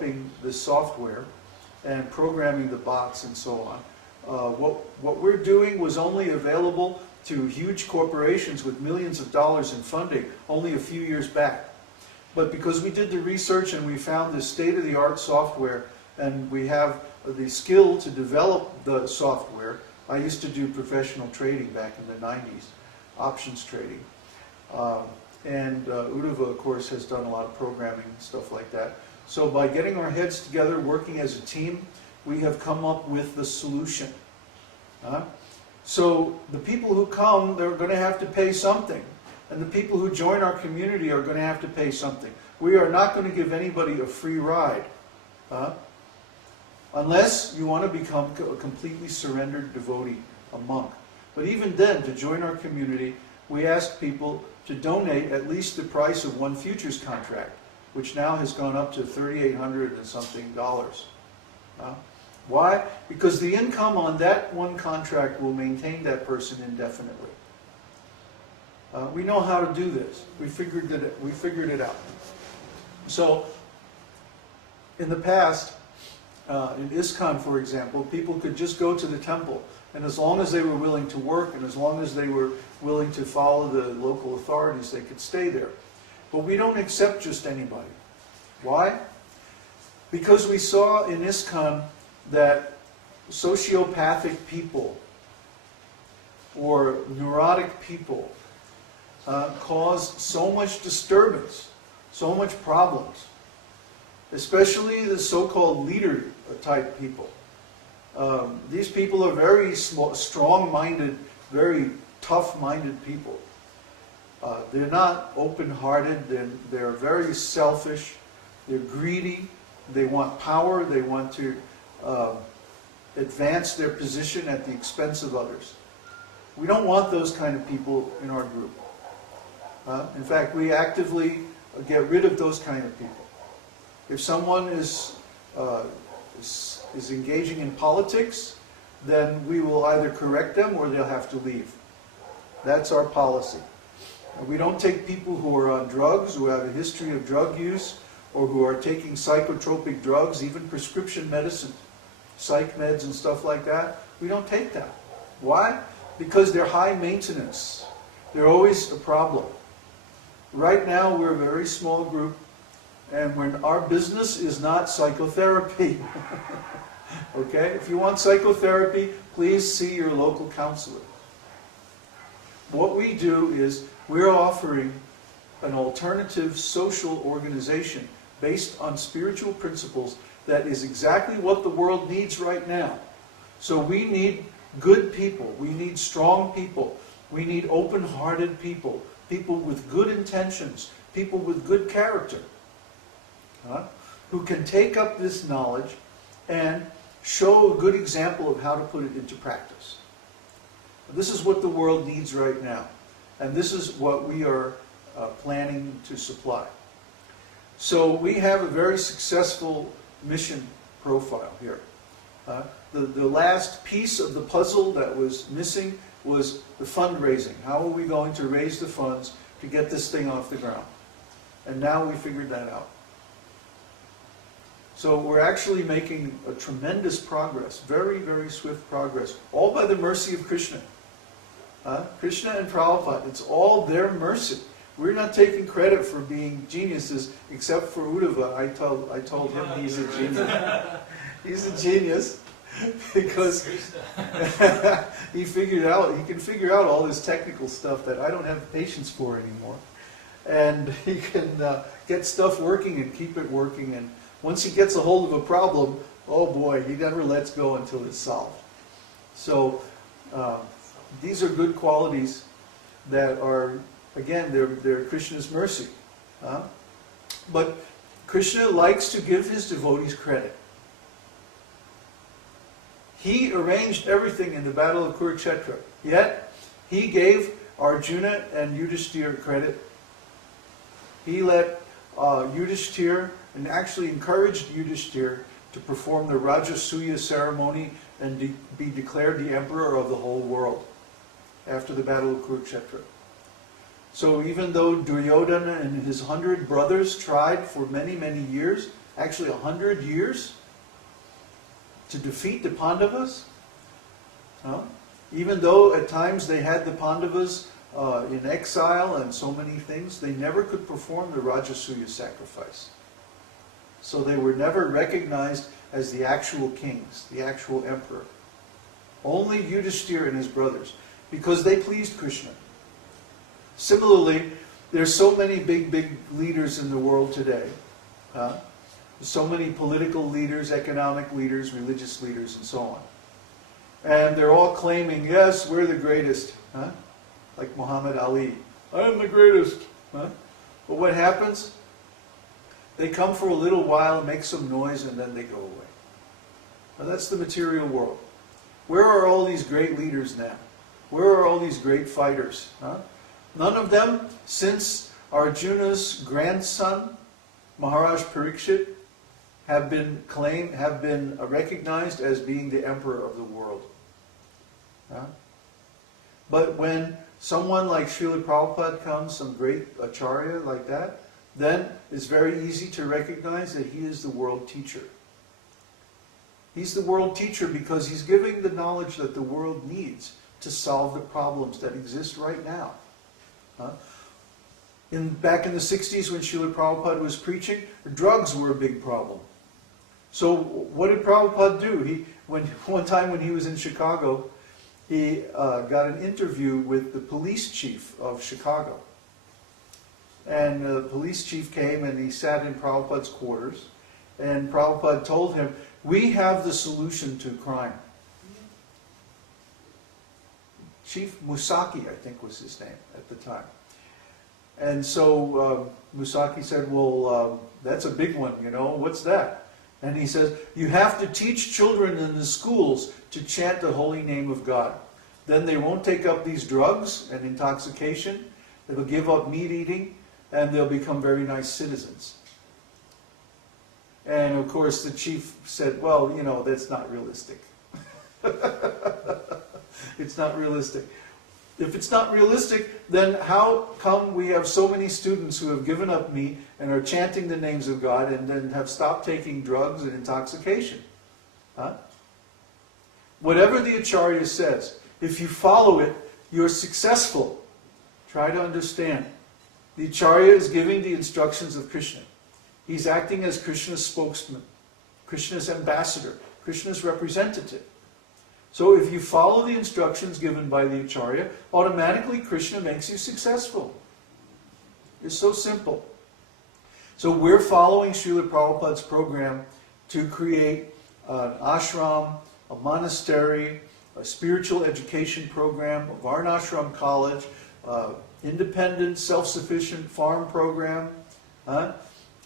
developing this software and programming the bots and so on. What we're doing was only available to huge corporations with millions of dollars in funding only a few years back. But because we did the research and we found this state-of-the-art software and we have the skill to develop the software, I used to do professional trading back in the 90s, options trading. Uddhava, of course, has done a lot of programming and stuff like that. So by getting our heads together, working as a team, we have come up with the solution. So the people who come, they're going to have to pay something. And the people who join our community are going to have to pay something. We are not going to give anybody a free ride. Unless you want to become a completely surrendered devotee, a monk. But even then, to join our community, we ask people to donate at least the price of one futures contract, which now has gone up to $3,800 and something dollars. Why? Because the income on that one contract will maintain that person indefinitely. We know how to do this. We figured it out. So, in the past, in ISKCON, for example, people could just go to the temple, and as long as they were willing to work, and as long as they were willing to follow the local authorities, they could stay there. But we don't accept just anybody. Why? Because we saw in ISKCON that sociopathic people or neurotic people cause so much disturbance, so much problems, especially the so-called leader type people. These people are very strong-minded, very tough-minded people. They're not open-hearted, they're very selfish, they're greedy, they want power, they want to advance their position at the expense of others. We don't want those kind of people in our group. In fact, we actively get rid of those kind of people. If someone is engaging in politics, then we will either correct them or they'll have to leave. That's our policy. We don't take people who are on drugs, who have a history of drug use, or who are taking psychotropic drugs, even prescription medicine, psych meds and stuff like that. We don't take that. Why? Because they're high maintenance. They're always a problem. Right now, we're a very small group, and our business is not psychotherapy. Okay? If you want psychotherapy, please see your local counselor. What we do is we're offering an alternative social organization based on spiritual principles that is exactly what the world needs right now. So we need good people. We need strong people. We need open-hearted people. People with good intentions. People with good character. Who can take up this knowledge and show a good example of how to put it into practice. This is what the world needs right now. And this is what we are planning to supply. So we have a very successful mission profile here. The last piece of the puzzle that was missing was the fundraising. How are we going to raise the funds to get this thing off the ground? And now we figured that out. So we're actually making a tremendous progress, very, very swift progress, all by the mercy of Krishna. Krishna and Prabhupada, it's all their mercy. We're not taking credit for being geniuses, except for Uddhava. I told him he's a genius. He's a genius because he can figure out all this technical stuff that I don't have patience for anymore. And he can get stuff working and keep it working. And once he gets a hold of a problem, oh boy, he never lets go until it's solved. So these are good qualities that are, again, they're Krishna's mercy. But Krishna likes to give his devotees credit. He arranged everything in the Battle of Kurukshetra. Yet, he gave Arjuna and Yudhishthira credit. He let Yudhishthira, and actually encouraged Yudhishthira to perform the Rajasuya ceremony and be declared the emperor of the whole world after the Battle of Kurukshetra. So even though Duryodhana and his 100 brothers tried for many, many years, actually 100 years to defeat the Pandavas. Even though at times they had the Pandavas in exile and so many things, they never could perform the Rajasuya sacrifice. So they were never recognized as the actual kings, the actual emperor. Only Yudhishthira and his brothers, because they pleased Krishna. Similarly, there's so many big leaders in the world today. So many political leaders, economic leaders, religious leaders, and so on. And they're all claiming, yes, we're the greatest. Like Muhammad Ali. I'm the greatest. But what happens? They come for a little while, make some noise, and then they go away. Now that's the material world. Where are all these great leaders now? Where are all these great fighters? None of them, since Arjuna's grandson, Maharaj Parikshit, have been recognized as being the emperor of the world. But when someone like Śrīla Prabhupāda comes, some great acharya like that, then it's very easy to recognize that he is the world teacher. He's the world teacher because he's giving the knowledge that the world needs to solve the problems that exist right now. Back in the 60s when Śrīla Prabhupāda was preaching, drugs were a big problem. So what did Prabhupada do? One time when he was in Chicago, he got an interview with the police chief of Chicago. And the police chief came and he sat in Prabhupada's quarters. And Prabhupada told him, we have the solution to crime. Chief Musaki, I think was his name at the time. And so Musaki said, well, that's a big one, what's that? And he says, you have to teach children in the schools to chant the holy name of God. Then they won't take up these drugs and intoxication. They'll give up meat eating, and they'll become very nice citizens. And of course the chief said, well, that's not realistic. It's not realistic. If it's not realistic, then how come we have so many students who have given up meat and are chanting the names of God and then have stopped taking drugs and intoxication? Whatever the Acharya says, if you follow it, you're successful. Try to understand. The Acharya is giving the instructions of Krishna. He's acting as Krishna's spokesman, Krishna's ambassador, Krishna's representative. So if you follow the instructions given by the Acharya, automatically Krishna makes you successful. It's so simple. So we're following Śrīla Prabhupāda's program to create an ashram, a monastery, a spiritual education program, a varṇāśrama college, independent, self-sufficient farm program.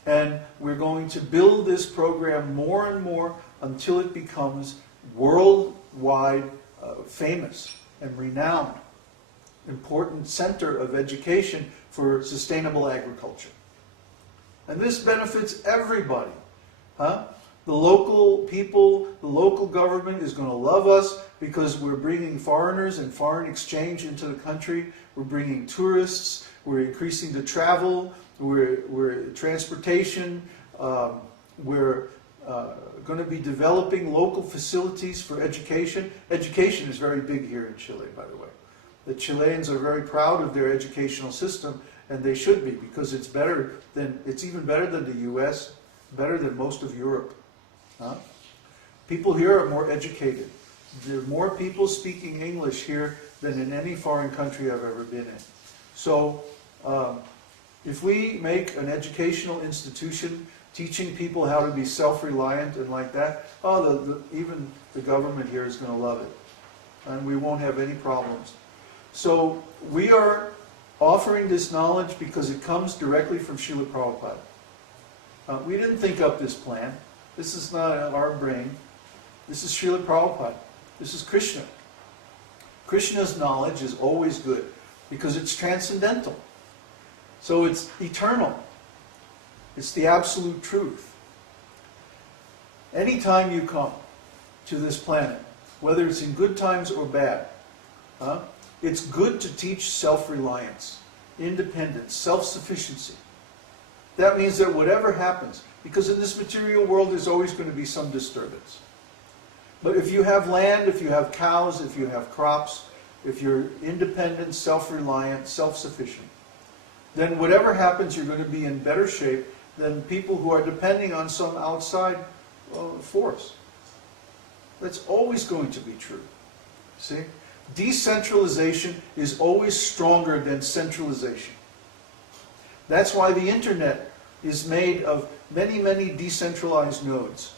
And we're going to build this program more and more until it becomes worldwide famous and renowned, important center of education for sustainable agriculture. And this benefits everybody. The local people, the local government is going to love us because we're bringing foreigners and foreign exchange into the country. We're bringing tourists. We're increasing the travel. We're transportation. We're going to be developing local facilities for education. Education is very big here in Chile, by the way. The Chileans are very proud of their educational system, and they should be, because it's even better than the U.S., better than most of Europe. People here are more educated. There are more people speaking English here than in any foreign country I've ever been in. So if we make an educational institution teaching people how to be self-reliant and like that, even the government here is going to love it. And we won't have any problems. So we are offering this knowledge because it comes directly from Śrīla Prabhupāda. We didn't think up this plan. This is not our brain. This is Śrīla Prabhupāda. This is Krishna. Krishna's knowledge is always good because it's transcendental. So it's eternal. It's the absolute truth. Anytime you come to this planet, whether it's in good times or bad, it's good to teach self-reliance, independence, self-sufficiency. That means that whatever happens, Because in this material world, there's always going to be some disturbance. But if you have land, if you have cows, if you have crops, if you're independent, self-reliant, self-sufficient, then whatever happens, you're going to be in better shape than people who are depending on some outside force. That's always going to be true. See? Decentralization is always stronger than centralization. That's why the internet is made of many, many decentralized nodes.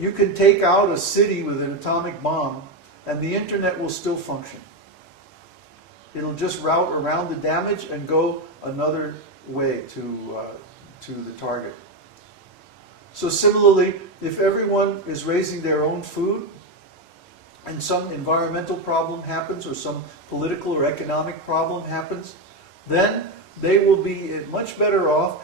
You can take out a city with an atomic bomb and the internet will still function. It'll just route around the damage and go another way to the target. So similarly, if everyone is raising their own food and some environmental problem happens or some political or economic problem happens, then they will be much better off